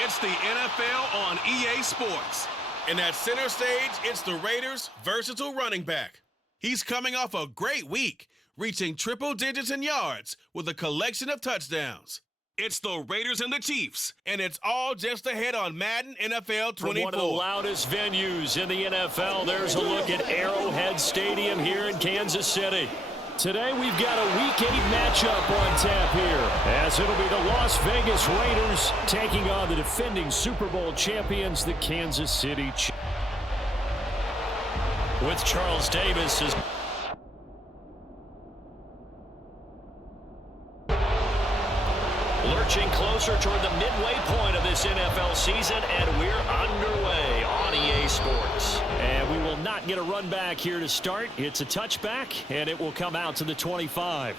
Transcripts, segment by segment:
It's the NFL on EA Sports. And at center stage, it's the Raiders' versatile running back. He's coming off a great week, reaching triple digits in yards with a collection of touchdowns. It's the Raiders and the Chiefs, and it's all just ahead on Madden NFL 24. From one of the loudest venues in the NFL, there's a look at Arrowhead Stadium here in Kansas City. Today we've got a Week 8 matchup on tap here, as it'll be the Las Vegas Raiders taking on the defending Super Bowl champions, the Kansas City Chiefs. With Charles Davis as lurching closer toward the midway point of this NFL season, and we're underway on EA Sports. And we will not get a run back here to start. It's a touchback, and it will come out to the 25.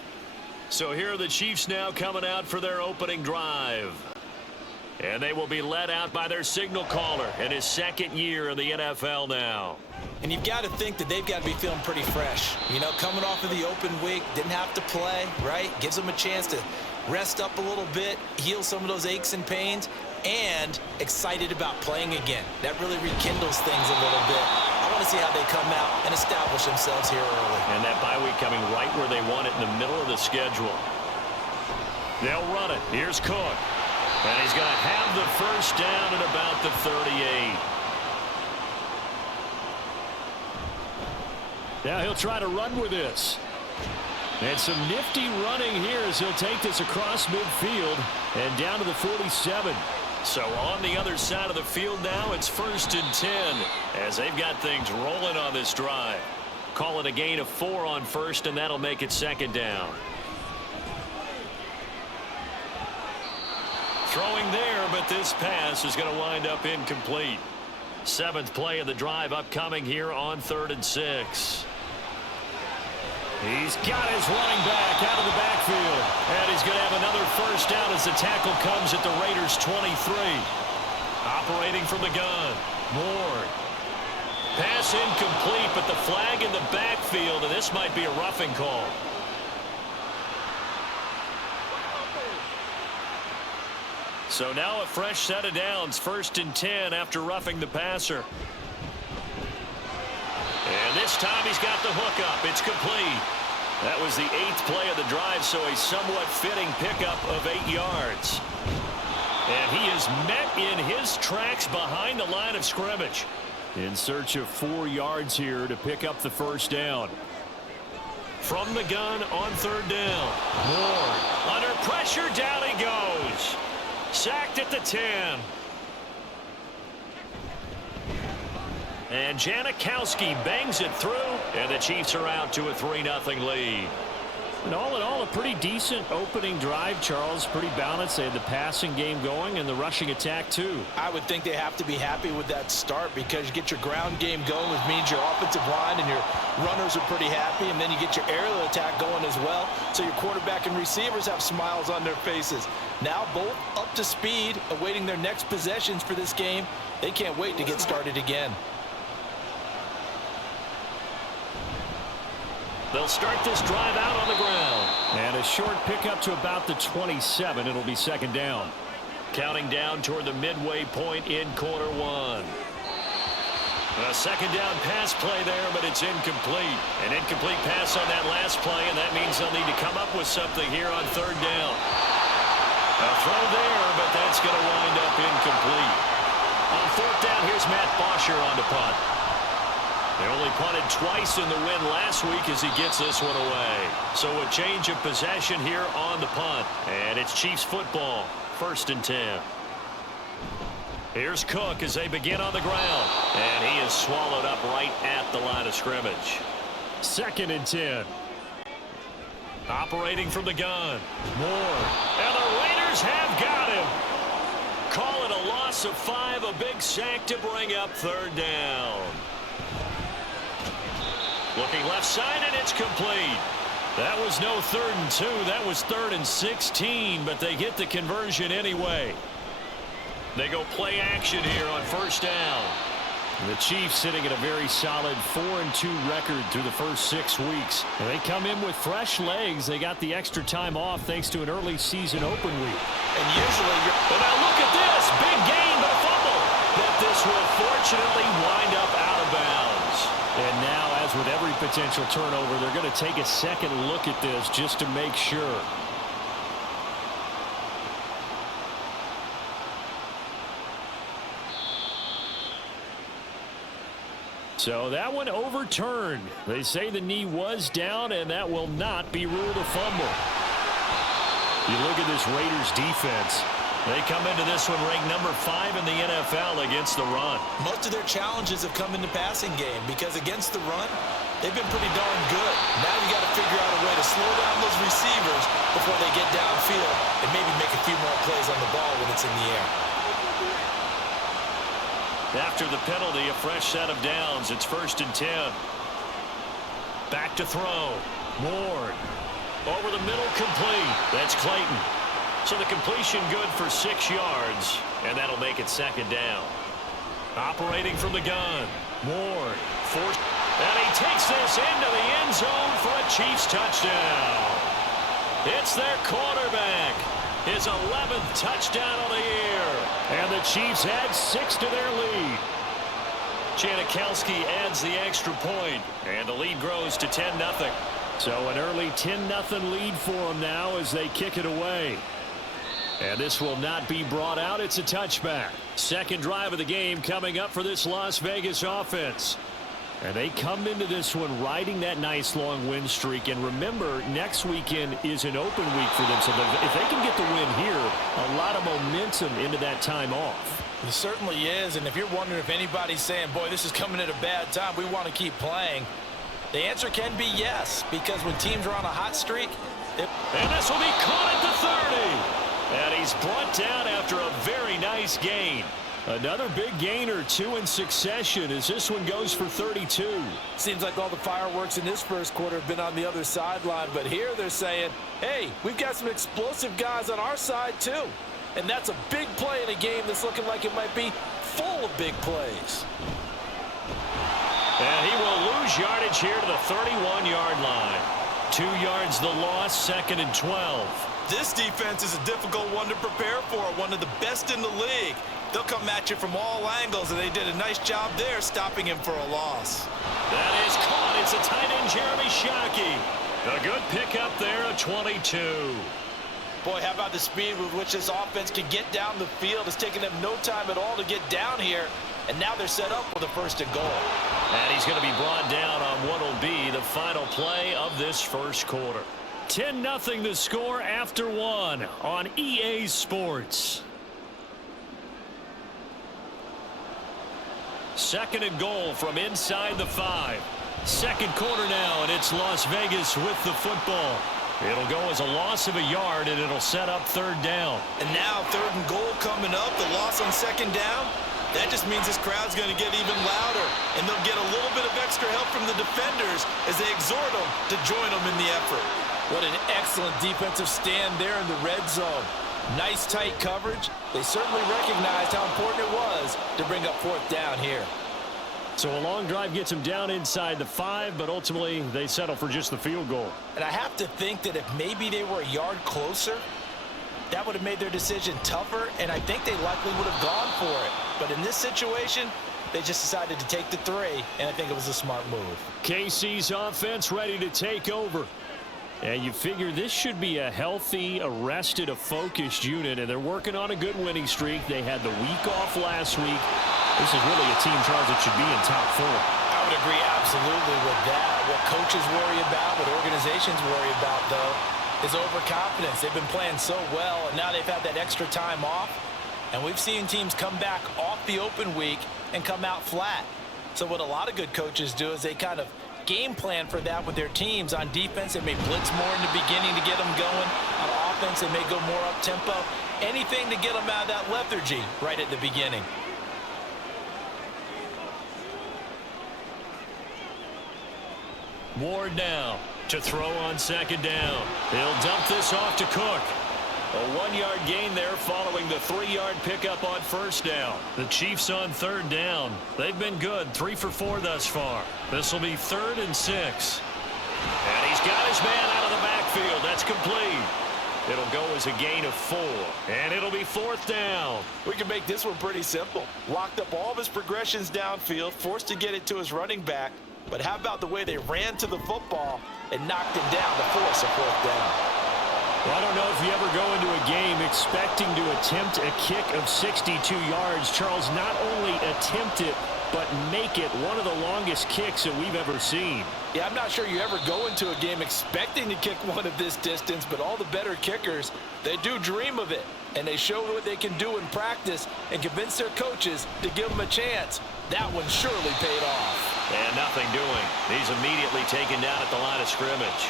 So here are the Chiefs now coming out for their opening drive. And they will be led out by their signal caller in his second year in the NFL now. And you've got to think that they've got to be feeling pretty fresh. You know, coming off of the open week, didn't have to play, right? Gives them a chance to rest up a little bit, heal some of those aches and pains, and excited about playing again. That really rekindles things a little bit. I want to see how they come out and establish themselves here early. And that bye week coming right where they want it, in the middle of the schedule. They'll run it. Here's Cook. And he's going to have the first down at about the 38. Now he'll try to run with this. And some nifty running here as he'll take this across midfield and down to the 47. So on the other side of the field now, it's 1st and 10 as they've got things rolling on this drive. Call it a gain of 4 on first, and that'll make it 2nd down. Throwing there, but this pass is going to wind up incomplete. 7th play of the drive upcoming here on 3rd and 6. He's got his running back out of the backfield. And he's going to have another first down as the tackle comes at the Raiders' 23. Operating from the gun. Moore. Pass incomplete, but the flag in the backfield, and this might be a roughing call. So now a fresh set of downs, 1st and 10 after roughing the passer. And this time he's got the hook up. It's complete. That was the 8th play of the drive, so a somewhat fitting pickup of 8 yards. And he is met in his tracks behind the line of scrimmage. In search of 4 yards here to pick up the first down. From the gun on 3rd down. Moore under pressure, down he goes. Sacked at the 10. And Janikowski bangs it through, and the Chiefs are out to a 3-0 lead. And all in all, a pretty decent opening drive, Charles. Pretty balanced. They had the passing game going and the rushing attack, too. I would think they have to be happy with that start because you get your ground game going, which means your offensive line and your runners are pretty happy, and then you get your aerial attack going as well. So your quarterback and receivers have smiles on their faces. Now both up to speed, awaiting their next possessions for this game. They can't wait to get started again. They'll start this drive out on the ground. And a short pickup to about the 27. It'll be 2nd down. Counting down toward the midway point in quarter 1. A 2nd down pass play there, but it's incomplete. An incomplete pass on that last play, and that means they'll need to come up with something here on 3rd down. A throw there, but that's going to wind up incomplete. On 4th down, here's Matt Bosher on the punt. They only punted twice in the win last week as he gets this one away. So a change of possession here on the punt. And it's Chiefs football, 1st and 10. Here's Cook as they begin on the ground. And he is swallowed up right at the line of scrimmage. 2nd and 10. Operating from the gun. Moore. And the Raiders have got him. Call it a loss of 5, a big sack to bring up 3rd down. Looking left side, and it's complete. That was no 3rd and 2. That was 3rd and 16, but they get the conversion anyway. They go play action here on 1st down. The Chiefs sitting at a very solid 4-2 record through the first 6 weeks. And they come in with fresh legs. They got the extra time off thanks to an early season open week. And usually but now look at this. Big game. unfortunately wind up out of bounds. And now, as with every potential turnover, they're going to take a second look at this just to make sure. So that one overturned. They say the knee was down, and that will not be ruled a fumble. You look at this Raiders defense. They come into this one ranked number 5 in the NFL against the run. Most of their challenges have come in the passing game because against the run, they've been pretty darn good. Now you got to figure out a way to slow down those receivers before they get downfield and maybe make a few more plays on the ball when it's in the air. After the penalty, a fresh set of downs. It's 1st and 10. Back to throw. Ward. Over the middle, complete. That's Clayton. So the completion good for 6 yards, and that'll make it 2nd down. Operating from the gun. Ward. Forced. And he takes this into the end zone for a Chiefs touchdown. It's their quarterback. His 11th touchdown of the year. And the Chiefs add 6 to their lead. Janikowski adds the extra point, and the lead grows to 10-0. So an early 10-0 lead for them now as they kick it away. And this will not be brought out. It's a touchback. Second drive of the game coming up for this Las Vegas offense. And they come into this one riding that nice long win streak. And remember, next weekend is an open week for them. So if they can get the win here, a lot of momentum into that time off. It certainly is. And if you're wondering if anybody's saying, boy, this is coming at a bad time, we want to keep playing, the answer can be yes. Because when teams are on a hot streak. And this will be caught at the 30. And he's brought down after a very nice gain. Another big gain or 2 in succession as this one goes for 32. Seems like all the fireworks in this first quarter have been on the other sideline, but here they're saying, hey, we've got some explosive guys on our side too. And that's a big play in a game that's looking like it might be full of big plays. And he will lose yardage here to the 31-yard line. 2 yards the loss, 2nd and 12. This defense is a difficult one to prepare for, one of the best in the league. They'll come at you from all angles, and they did a nice job there stopping him for a loss. That is caught. It's a tight end, Jeremy Shockey. A good pickup there, a 22. Boy, how about the speed with which this offense can get down the field? It's taken them no time at all to get down here, and now they're set up for the 1st and goal. And he's going to be brought down on what will be the final play of this first quarter. 10-0 the score after 1 on EA Sports. 2nd and goal from inside the 5. Second quarter now, and it's Las Vegas with the football. It'll go as a loss of a yard, and it'll set up 3rd down. And now 3rd and goal coming up, the loss on 2nd down. That just means this crowd's going to get even louder, and they'll get a little bit of extra help from the defenders as they exhort them to join them in the effort. What an excellent defensive stand there in the red zone. Nice tight coverage. They certainly recognized how important it was to bring up 4th down here. So a long drive gets them down inside the 5, but ultimately they settle for just the field goal. And I have to think that if maybe they were a yard closer, that would have made their decision tougher, and I think they likely would have gone for it. But in this situation, they just decided to take the 3, and I think it was a smart move. KC's offense ready to take over. And you figure this should be a healthy, arrested, a focused unit, and they're working on a good winning streak. They had the week off last week. This is really a team, Charles, that should be in top 4. I would agree absolutely with that. What coaches worry about, what organizations worry about, though, is overconfidence. They've been playing so well, and now they've had that extra time off. And we've seen teams come back off the open week and come out flat. So what a lot of good coaches do is they kind of game plan for that with their teams. On defense, they may blitz more in the beginning to get them going. On offense, they may go more up-tempo. Anything to get them out of that lethargy right at the beginning. Ward now to throw on 2nd down. He'll dump this off to Cook. A 1-yard gain there following the 3-yard pickup on 1st down. The Chiefs on 3rd down. They've been good, 3 for 4 thus far. This will be 3rd and 6. And he's got his man out of the backfield. That's complete. It'll go as a gain of 4, and it'll be 4th down. We can make this one pretty simple. Locked up all of his progressions downfield, forced to get it to his running back. But how about the way they ran to the football and knocked him down to force a 4th down? Well, I don't know if you ever go into a game expecting to attempt a kick of 62 yards. Charles, not only attempt it, but make it one of the longest kicks that we've ever seen. Yeah, I'm not sure you ever go into a game expecting to kick one of this distance, but all the better kickers, they do dream of it. And they show what they can do in practice and convince their coaches to give them a chance. That one surely paid off. And nothing doing. He's immediately taken down at the line of scrimmage.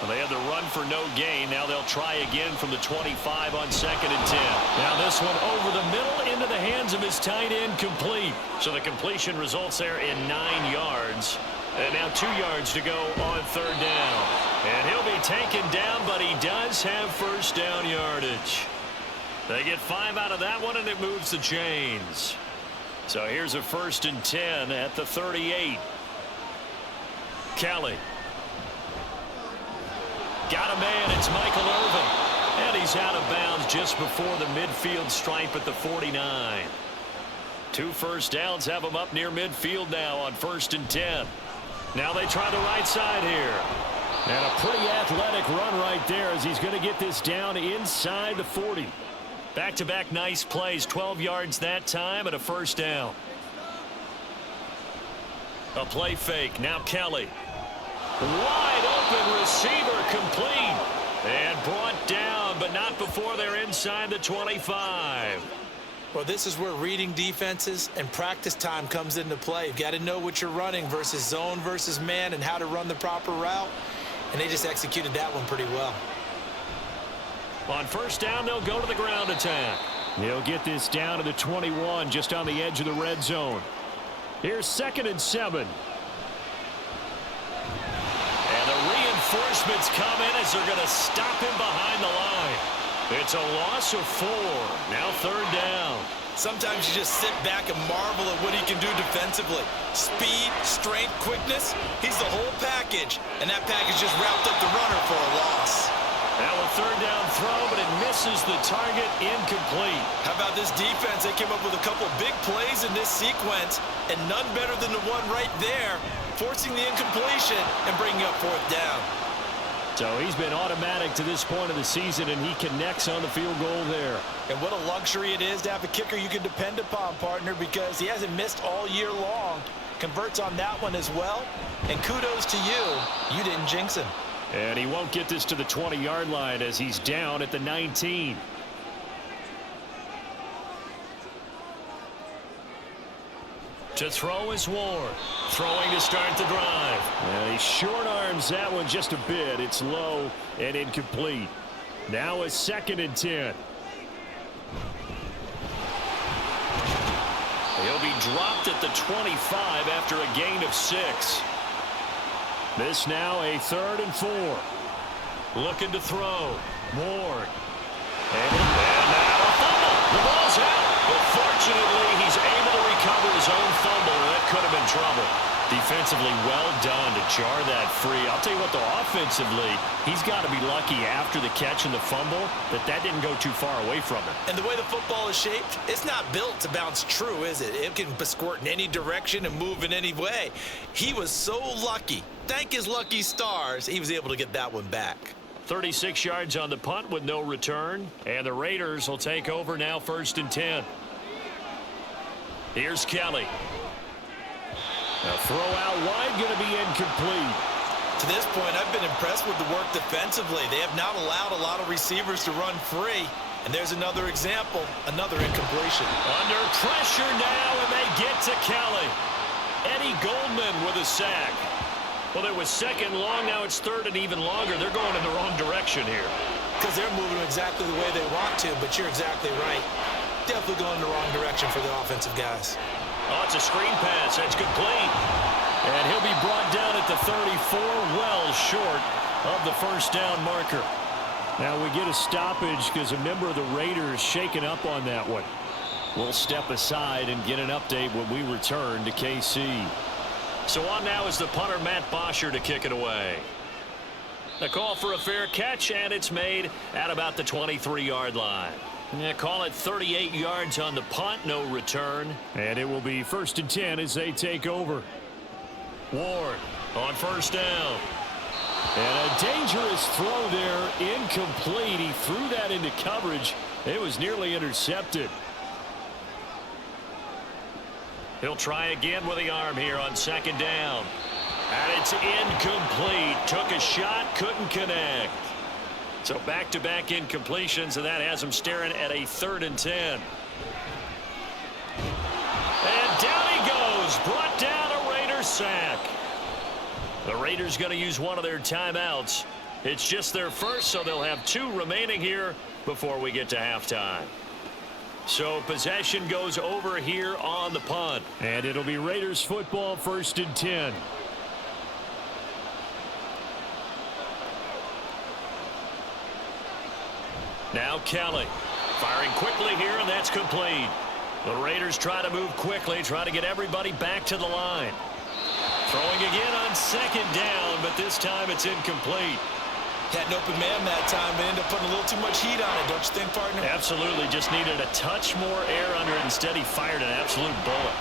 Well, they had the run for no gain. Now they'll try again from the 25 on 2nd and 10. Now this one over the middle into the hands of his tight end, complete. So the completion results there in 9 yards. And now 2 yards to go on 3rd down. And he'll be taken down, but he does have 1st down yardage. They get 5 out of that one, and it moves the chains. So here's a 1st and 10 at the 38. Kelly. Got a man. It's Michael Irvin. And he's out of bounds just before the midfield stripe at the 49. 2 first downs have him up near midfield now on 1st and 10. Now they try the right side here. And a pretty athletic run right there as he's going to get this down inside the 40. Back-to-back nice plays. 12 yards that time and a 1st down. A play fake. Now Kelly. Wide open receiver, complete. And brought down, but not before they're inside the 25. Well, this is where reading defenses and practice time comes into play. You've got to know what you're running versus zone versus man and how to run the proper route. And they just executed that one pretty well. On 1st down, they'll go to the ground attack. He'll get this down to the 21, just on the edge of the red zone. Here's 2nd and 7. And the reinforcements come in as they're going to stop him behind the line. It's a loss of 4. Now 3rd down. Sometimes you just sit back and marvel at what he can do defensively. Speed, strength, quickness, he's the whole package. And that package just wrapped up the runner for a loss. Now a 3rd down throw, but it misses the target, incomplete. How about this defense? They came up with a couple big plays in this sequence, and none better than the one right there, forcing the incompletion and bringing up 4th down. So he's been automatic to this point of the season, and he connects on the field goal there. And what a luxury it is to have a kicker you can depend upon, partner, because he hasn't missed all year long. Converts on that one as well. And kudos to you. You didn't jinx him. And he won't get this to the 20-yard line as he's down at the 19. To throw is Ward. Throwing to start the drive. And he short arms that one just a bit. It's low and incomplete. Now a 2nd and 10. He'll be dropped at the 25 after a gain of 6. This now a 3rd and 4. Looking to throw. Ward. And now a fumble. The ball's out. But fortunately, he's able to recover his own fumble, and that could have been trouble. Defensively, well done to jar that free. I'll tell you what, though, offensively, he's got to be lucky after the catch and the fumble that didn't go too far away from him. And the way the football is shaped, it's not built to bounce true, is it? It can squirt in any direction and move in any way. He was so lucky. Thank his lucky stars, he was able to get that one back. 36 yards on the punt with no return. And the Raiders will take over now 1st and 10. Here's Kelly. A throw out wide going to be incomplete. To this point, I've been impressed with the work defensively. They have not allowed a lot of receivers to run free. And there's another example, another incompletion. Under pressure now, and they get to Kelly. Eddie Goldman with a sack. Well, it was 2nd long. Now it's 3rd and even longer. They're going in the wrong direction here. Because they're moving exactly the way they want to, but you're exactly right. Definitely going in the wrong direction for the offensive guys. Oh, it's a screen pass. That's complete. And he'll be brought down at the 34, well short of the 1st down marker. Now we get a stoppage because a member of the Raiders shaken up on that one. We'll step aside and get an update when we return to KC. So on now is the punter, Matt Bosher, to kick it away. The call for a fair catch, and it's made at about the 23-yard line. Yeah, call it 38 yards on the punt, no return. And it will be 1st and 10 as they take over. Ward on 1st down. And a dangerous throw there, incomplete. He threw that into coverage. It was nearly intercepted. He'll try again with the arm here on 2nd down. And it's incomplete. Took a shot, couldn't connect. So back-to-back incompletions, and that has him staring at a 3rd and 10. And down he goes. Brought down a Raiders sack. The Raiders going to use one of their timeouts. It's just their first, so they'll have 2 remaining here before we get to halftime. So possession goes over here on the punt. And it'll be Raiders football, 1st and 10. Now Kelly firing quickly here, and that's complete. The Raiders try to move quickly, try to get everybody back to the line. Throwing again on 2nd down, but this time it's incomplete. Had an open man that time, but ended up putting a little too much heat on it, don't you think, partner? Absolutely. Just needed a touch more air under it. Instead, he fired an absolute bullet.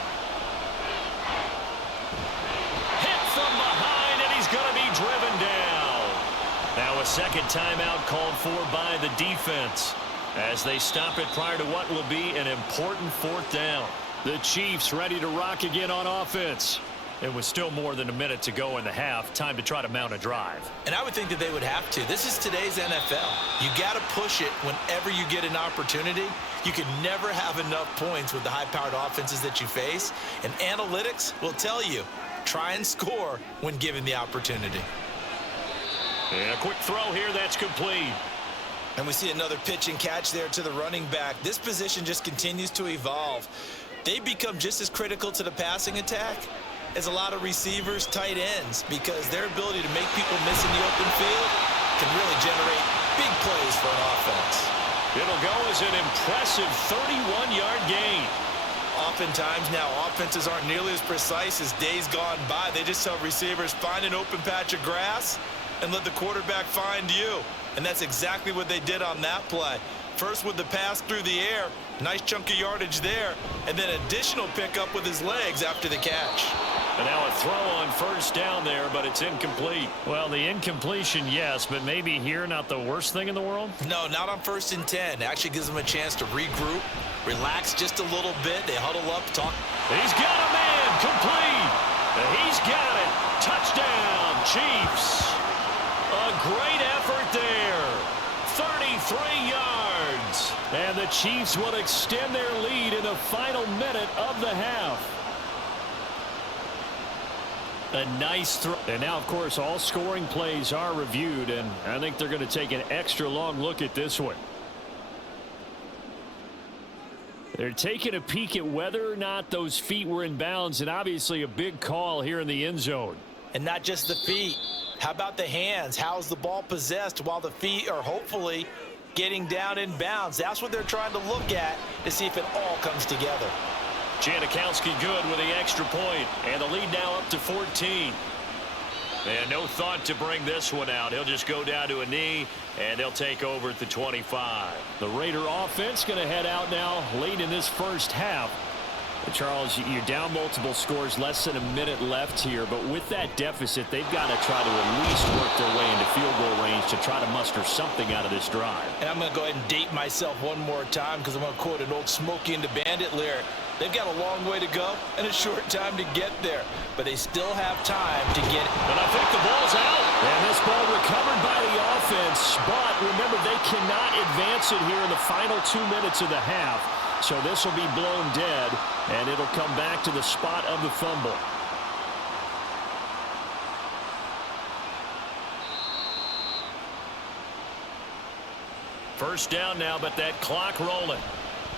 Hit from behind, and he's going to be driven down. Now a 2nd timeout called for by the defense as they stop it prior to what will be an important 4th down. The Chiefs ready to rock again on offense. It was still more than a minute to go in the half. Time to try to mount a drive. And I would think that they would have to. This is today's NFL. You got to push it whenever you get an opportunity. You can never have enough points with the high-powered offenses that you face. And analytics will tell you, try and score when given the opportunity. And a quick throw here, that's complete. And we see another pitch and catch there to the running back. This position just continues to evolve. They become just as critical to the passing attack as a lot of receivers, tight ends, because their ability to make people miss in the open field can really generate big plays for an offense. It'll go as an impressive 31-yard gain. Oftentimes now, offenses aren't nearly as precise as days gone by. They just tell receivers, find an open patch of grass and let the quarterback find you. And that's exactly what they did on that play. First with the pass through the air, nice chunk of yardage there, and then additional pickup with his legs after the catch. And now a throw on 1st down there, but it's incomplete. Well, the incompletion, yes, but maybe here not the worst thing in the world? No, not on 1st and 10. It actually gives them a chance to regroup, relax just a little bit. They huddle up, talk. He's got a man, complete. He's got it. Touchdown, Chiefs. A great effort there. 33 yards. And the Chiefs will extend their lead in the final minute of the half. A nice throw. And now, of course, all scoring plays are reviewed, and I think they're going to take an extra long look at this one. They're taking a peek at whether or not those feet were in bounds, and obviously a big call here in the end zone. And not just the feet. How about the hands? How's the ball possessed while the feet are hopefully getting down in bounds? That's what they're trying to look at to see if it all comes together. Janikowski good with the extra point, and the lead now up to 14. And no thought to bring this one out. He'll just go down to a knee, and they'll take over at the 25. The Raider offense going to head out now late in this first half. Charles, you're down multiple scores, less than a minute left here, but with that deficit, they've got to try to at least work their way into field goal range to try to muster something out of this drive. And I'm going to go ahead and date myself one more time because I'm going to quote an old Smokey and the Bandit lyric. They've got a long way to go and a short time to get there, but they still have time to get it. And I think the ball's out. And this ball recovered by the offense, but remember, they cannot advance it here in the final 2 minutes of the half. So this will be blown dead, and it'll come back to the spot of the fumble. First down now, but that clock rolling.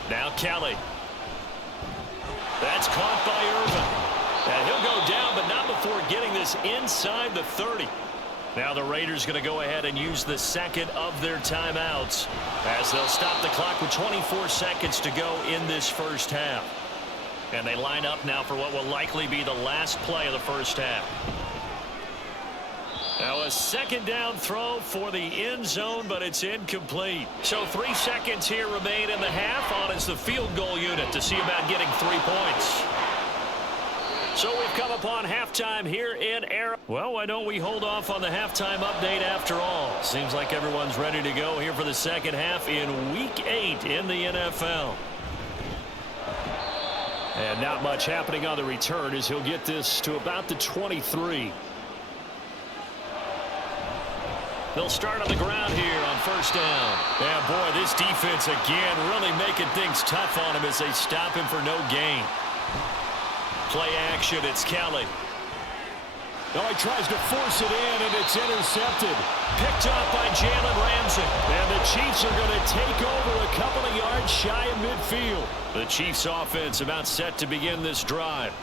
Now Kelly. That's caught by Irvin. And he'll go down, but not before getting this inside the 30. Now the Raiders going to go ahead and use the second of their timeouts as they'll stop the clock with 24 seconds to go in this first half. And they line up now for what will likely be the last play of the first half. Now a second down throw for the end zone, but it's incomplete. So 3 seconds here remain in the half. On is the field goal unit to see about getting 3 points. So we've come upon halftime here in Arrowhead. Well, why don't we hold off on the halftime update after all? Seems like everyone's ready to go here for the second half in Week 8 in the NFL. And not much happening on the return as he'll get this to about the 23. They'll start on the ground here on first down. Yeah, boy, this defense again really making things tough on him as they stop him for no gain. Play action, it's Kelly. Oh, he tries to force it in, and it's intercepted. Picked off by Jalen Ramsey. And the Chiefs are going to take over a couple of yards shy of midfield. The Chiefs offense about set to begin this drive.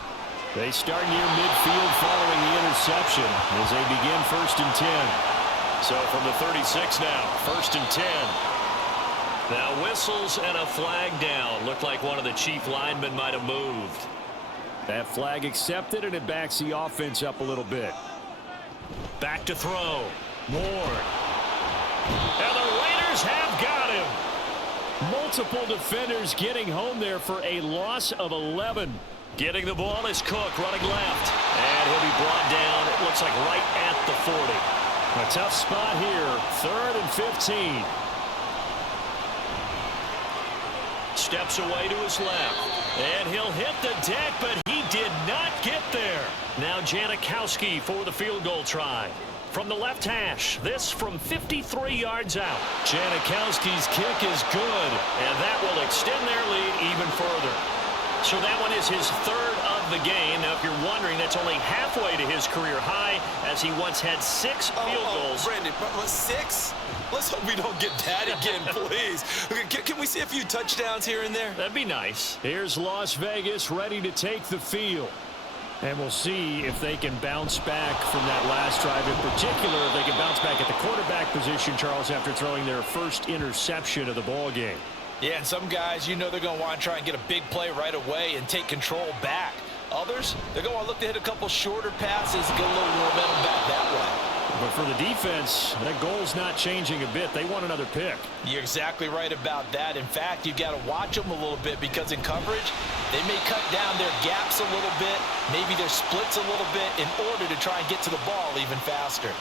They start near midfield following the interception as they begin 1st and 10. So from the 36 now, 1st and 10. Now whistles and a flag down. Looked like one of the Chief linemen might have moved. That flag accepted, and it backs the offense up a little bit. Back to throw. Moore. And the Raiders have got him. Multiple defenders getting home there for a loss of 11. Getting the ball is Cook running left. And he'll be brought down, it looks like right at the 40. A tough spot here. 3rd and 15. Steps away to his left. And he'll hit the deck, but he did not get there. Now Janikowski for the field goal try. From the left hash, this from 53 yards out. Janikowski's kick is good, and that will extend their lead even further. So that one is his 3rd of the game. Now, if you're wondering, that's only halfway to his career high, as he once had 6 field goals. Brandon, 6? Let's hope we don't get that again, please. Can we see a few touchdowns here and there? That'd be nice. Here's Las Vegas ready to take the field. And we'll see if they can bounce back from that last drive. In particular, if they can bounce back at the quarterback position, Charles, after throwing their first interception of the ball game. Yeah, and some guys, you know they're going to want to try and get a big play right away and take control back. Others, they're going to want to look to hit a couple shorter passes and get a little momentum back that way. But for the defense, that goal's not changing a bit. They want another pick. You're exactly right about that. In fact, you've got to watch them a little bit because in coverage, they may cut down their gaps a little bit, maybe their splits a little bit in order to try and get to the ball even faster.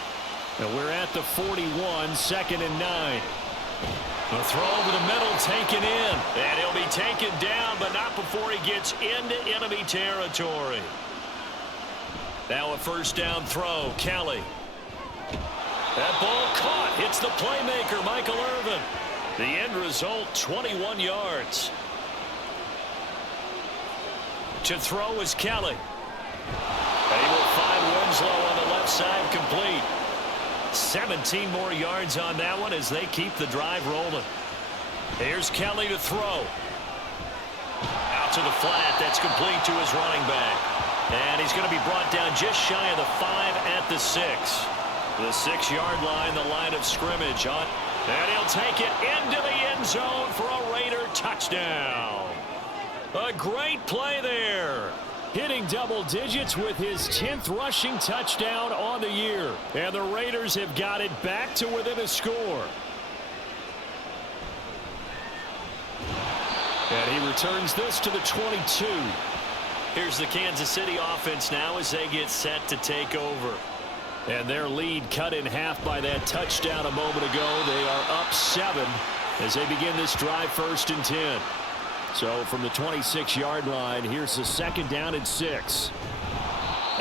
Now we're at the 41, 2nd and 9. The throw over the middle taken in. And he'll be taken down, but not before he gets into enemy territory. Now a 1st down throw. Kelly. That ball caught. Hits the playmaker, Michael Irvin. The end result, 21 yards. To throw is Kelly. And he will find Winslow on the left side complete. 17 more yards on that one as they keep the drive rolling. Here's Kelly to throw. Out to the flat. That's complete to his running back. And he's going to be brought down just shy of the 5 at the 6. The 6-yard line, the line of scrimmage on. And he'll take it into the end zone for a Raider touchdown. A great play there. Hitting double digits with his 10th rushing touchdown on the year. And the Raiders have got it back to within a score. And he returns this to the 22. Here's the Kansas City offense now as they get set to take over. And their lead cut in half by that touchdown a moment ago. They are up 7 as they begin this drive 1st and 10. So from the 26-yard line, here's the 2nd down and 6.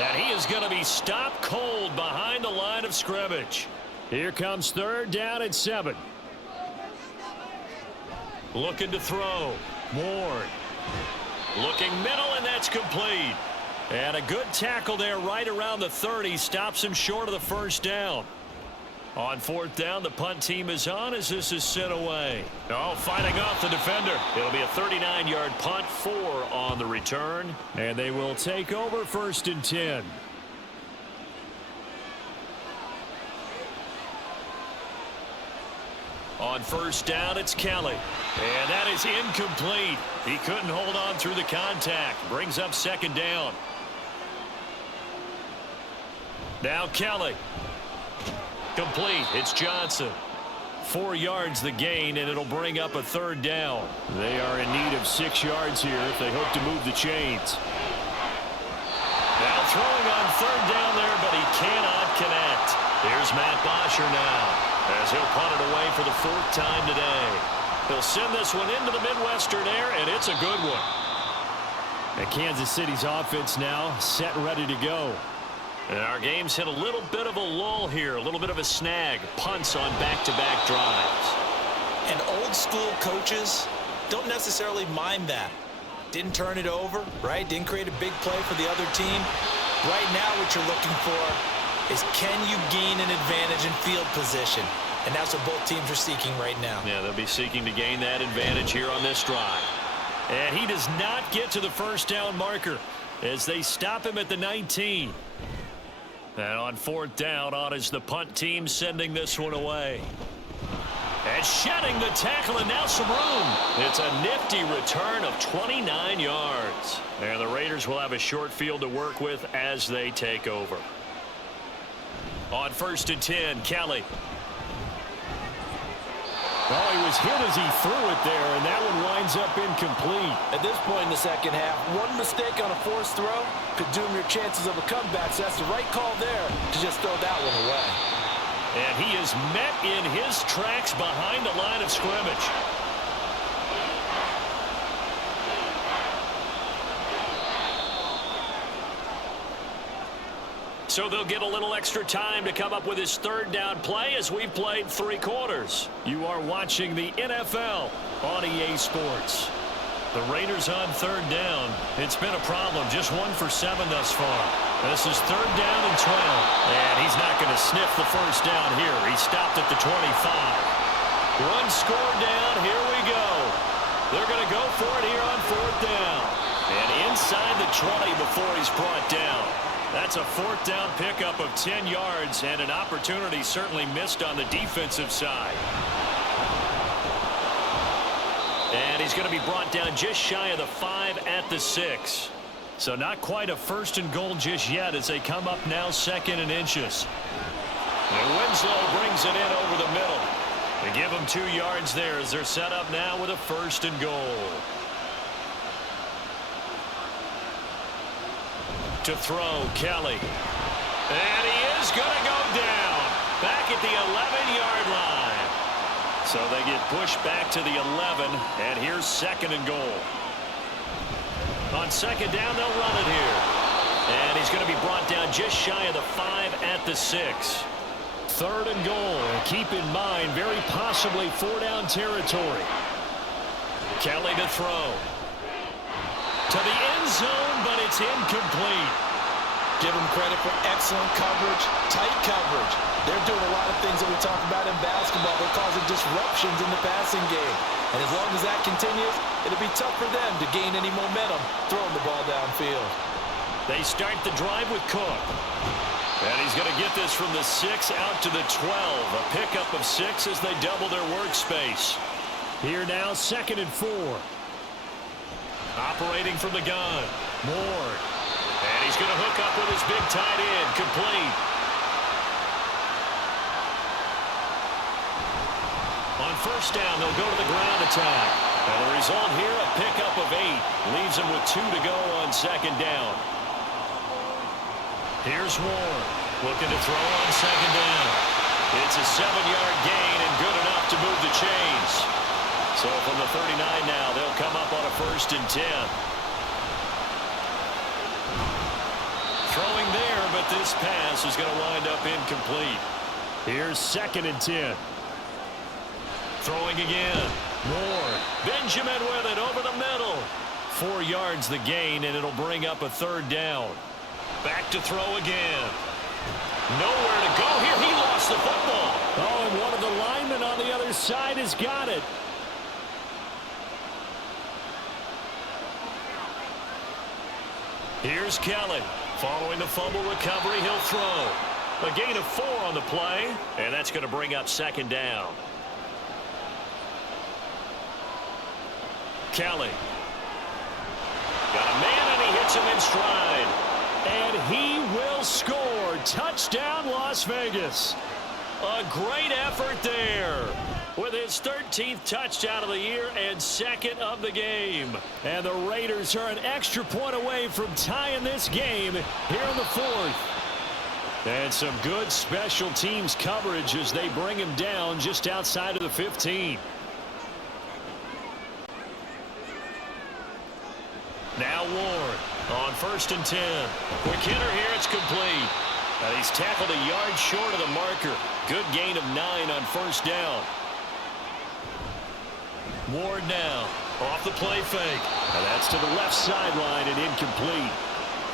And he is going to be stopped cold behind the line of scrimmage. Here comes 3rd down and 7. Looking to throw. Ward. Looking middle, and that's complete. And a good tackle there right around the 30. Stops him short of the 1st down. On 4th down, the punt team is on as this is sent away. Oh, fighting off the defender. It'll be a 39-yard punt, 4 on the return. And they will take over 1st and 10. On 1st down, it's Kelly. And that is incomplete. He couldn't hold on through the contact. Brings up 2nd down. Now Kelly. Complete. It's Johnson. 4 yards the gain, and it'll bring up a third down. They are in need of 6 yards here if they hope to move the chains. Now throwing on third down there, but he cannot connect. Here's Matt Bosher now as he'll punt it away for the 4th time today. He'll send this one into the Midwestern air, and it's a good one. And Kansas City's offense now set and ready to go. And our game's hit a little bit of a lull here, a little bit of a snag. Punts on back-to-back drives. And old-school coaches don't necessarily mind that. Didn't turn it over, right? Didn't create a big play for the other team. Right now what you're looking for is can you gain an advantage in field position? And that's what both teams are seeking right now. Yeah, they'll be seeking to gain that advantage here on this drive. And he does not get to the first down marker as they stop him at the 19. And on 4th down, on is the punt team sending this one away. And shedding the tackle, and now some room. It's a nifty return of 29 yards. And the Raiders will have a short field to work with as they take over. On 1st and 10, Kelly. Well, he was hit as he threw it there, and that one winds up incomplete. At this point in the second half, one mistake on a forced throw could doom your chances of a comeback, so that's the right call there to just throw that one away. And he is met in his tracks behind the line of scrimmage. So they'll get a little extra time to come up with his 3rd down play as we've played 3 quarters. You are watching the NFL on EA Sports. The Raiders on 3rd down. It's been a problem. Just 1 for 7 thus far. This is 3rd down and 12. And he's not going to sniff the first down here. He stopped at the 25. One score down. Here we go. They're going to go for it here on 4th down. And inside the 20 before he's brought down. That's a 4th down pickup of 10 yards and an opportunity certainly missed on the defensive side. And he's going to be brought down just shy of the 5 at the 6. So not quite a 1st and goal just yet as they come up now 2nd and inches. And Winslow brings it in over the middle. They give him 2 yards there as they're set up now with a 1st and goal. To throw, Kelly. And he is going to go down. Back at the 11-yard line. So they get pushed back to the 11, and here's 2nd and goal. On 2nd down, they'll run it here. And he's going to be brought down just shy of the 5 at the 6. 3rd and goal. And keep in mind, very possibly 4-down territory. Kelly to throw. To the end zone, but it's incomplete. Give them credit for excellent coverage, tight coverage. They're doing a lot of things that we talk about in basketball. They're causing disruptions in the passing game. And as long as that continues, it'll be tough for them to gain any momentum throwing the ball downfield. They start the drive with Cook. And he's going to get this from the 6 out to the 12. A pickup of 6 as they double their workspace. Here now, 2nd and 4. Operating from the gun. Moore. And he's going to hook up with his big tight end. Complete. On 1st down, they'll go to the ground attack. And the result here, a pickup of 8. Leaves them with 2 to go on 2nd down. Here's Warren. Looking to throw on 2nd down. It's a 7-yard gain and good enough to move the chains. So from the 39 now, they'll come up on a 1st and 10. Throwing there, but this pass is going to wind up incomplete. Here's 2nd and 10. Throwing again. Moore. Benjamin with it over the middle. 4 yards the gain, and it'll bring up a 3rd down. Back to throw again. Nowhere to go here. He lost the football. Oh, and one of the linemen on the other side has got it. Here's Kelly. Following the fumble recovery, he'll throw. A gain of 4 on the play, and that's going to bring up 2nd down. Kelly. Got a man, and he hits him in stride. And he will score. Touchdown, Las Vegas. A great effort there with his 13th touchdown of the year and second of the game. And the Raiders are an extra point away from tying this game here in the fourth. And some good special teams coverage as they bring him down just outside of the 15. Now Ward on 1st and 10. Quick hitter here, it's complete. He's tackled a yard short of the marker. Good gain of 9 on 1st down. Ward now off the play fake. And that's to the left sideline and incomplete.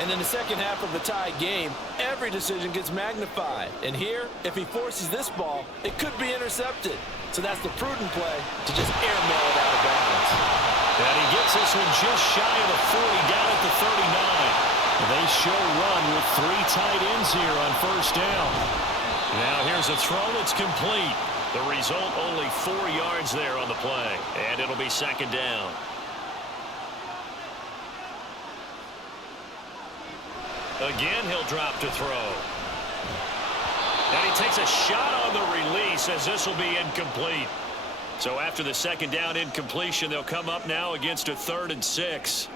And in the second half of the tie game, every decision gets magnified. And here, if he forces this ball, it could be intercepted. So that's the prudent play to just airmail it out of bounds. And he gets this one just shy of the 40, down at the 39. They show run with 3 tight ends here on 1st down. Now here's a throw that's complete. The result, only 4 yards there on the play. And it'll be 2nd down. Again, he'll drop to throw. And he takes a shot on the release as this will be incomplete. So after the 2nd down incompletion, they'll come up now against a 3rd and 6.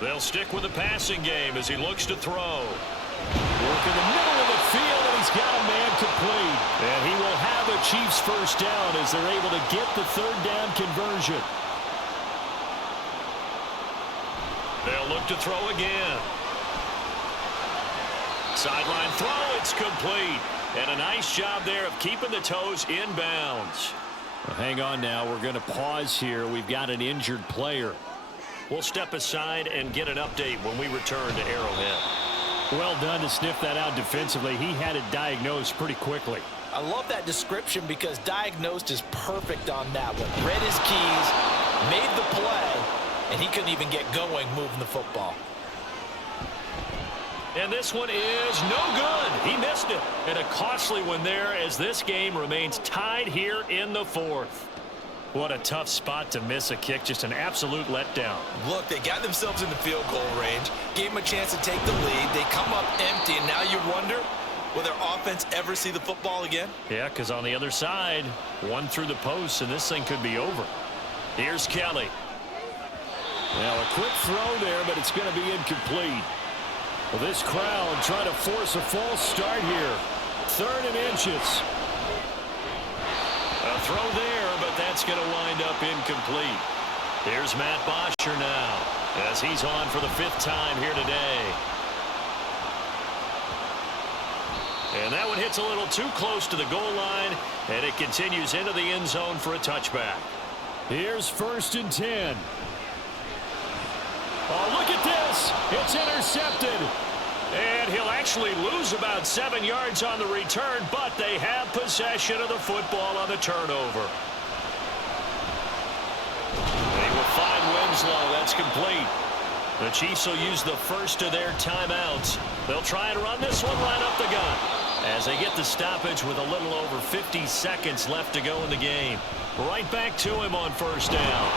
They'll stick with the passing game as he looks to throw. Work in the middle of the field, and he's got a man complete. And he will have the Chiefs' 1st down as they're able to get the 3rd down conversion. They'll look to throw again. Sideline throw, it's complete. And a nice job there of keeping the toes inbounds. Well, hang on now, we're going to pause here. We've got an injured player. We'll step aside and get an update when we return to Arrowhead. Well done to sniff that out defensively. He had it diagnosed pretty quickly. I love that description because diagnosed is perfect on that one. Read his keys, made the play, and he couldn't even get going moving the football. And this one is no good. He missed it. And a costly one there as this game remains tied here in the 4th. What a tough spot to miss a kick. Just an absolute letdown. Look, they got themselves in the field goal range, gave them a chance to take the lead. They come up empty, and now you wonder, will their offense ever see the football again? Yeah, because on the other side, one through the post, and this thing could be over. Here's Kelly. Now a quick throw there, but it's going to be incomplete. Well, this crowd trying to force a false start here. 3rd and inches. A throw there, but that's going to wind up incomplete. Here's Matt Bosher now as he's on for the 5th time here today. And that one hits a little too close to the goal line, and it continues into the end zone for a touchback. Here's 1st and 10. Oh, look at this. It's intercepted. And he'll actually lose about 7 yards on the return, but they have possession of the football on the turnover. They will find Winslow. That's complete. The Chiefs will use the first of their timeouts. They'll try and run this one right up the gut as they get the stoppage with a little over 50 seconds left to go in the game. Right back to him on 1st down.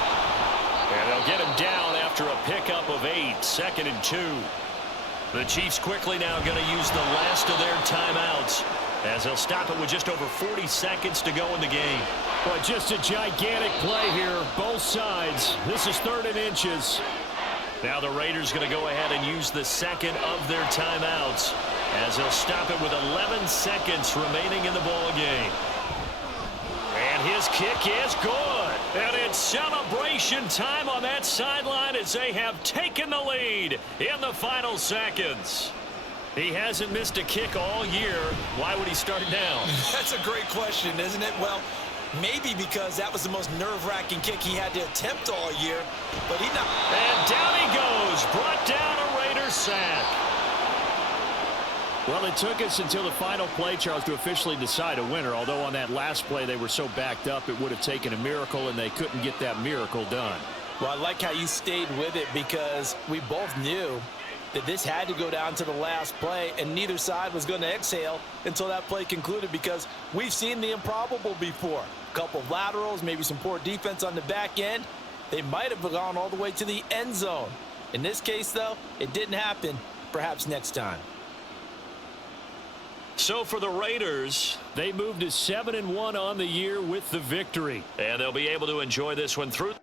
And they'll get him down after a pickup of 8, 2nd and 2. The Chiefs quickly now going to use the last of their timeouts as they'll stop it with just over 40 seconds to go in the game. Boy, just a gigantic play here, both sides. This is 3rd and inches. Now the Raiders going to go ahead and use the 2nd of their timeouts as they'll stop it with 11 seconds remaining in the ball game. And his kick is good. And it's celebration time on that sideline as they have taken the lead in the final seconds. He hasn't missed a kick all year. Why would he start now? That's a great question, isn't it? Well, maybe because that was the most nerve-wracking kick he had to attempt all year. But he not. And down he goes. Brought down a Raider sack. Well, it took us until the final play, Charles, to officially decide a winner. Although on that last play they were so backed up, it would have taken a miracle, and they couldn't get that miracle done. Well, I like how you stayed with it because we both knew that this had to go down to the last play, and neither side was going to exhale until that play concluded because we've seen the improbable before. A couple of laterals, maybe some poor defense on the back end. They might have gone all the way to the end zone. In this case, though, it didn't happen. perhaps next time. So for the Raiders, they moved to 7-1 on the year with the victory. And they'll be able to enjoy this one through.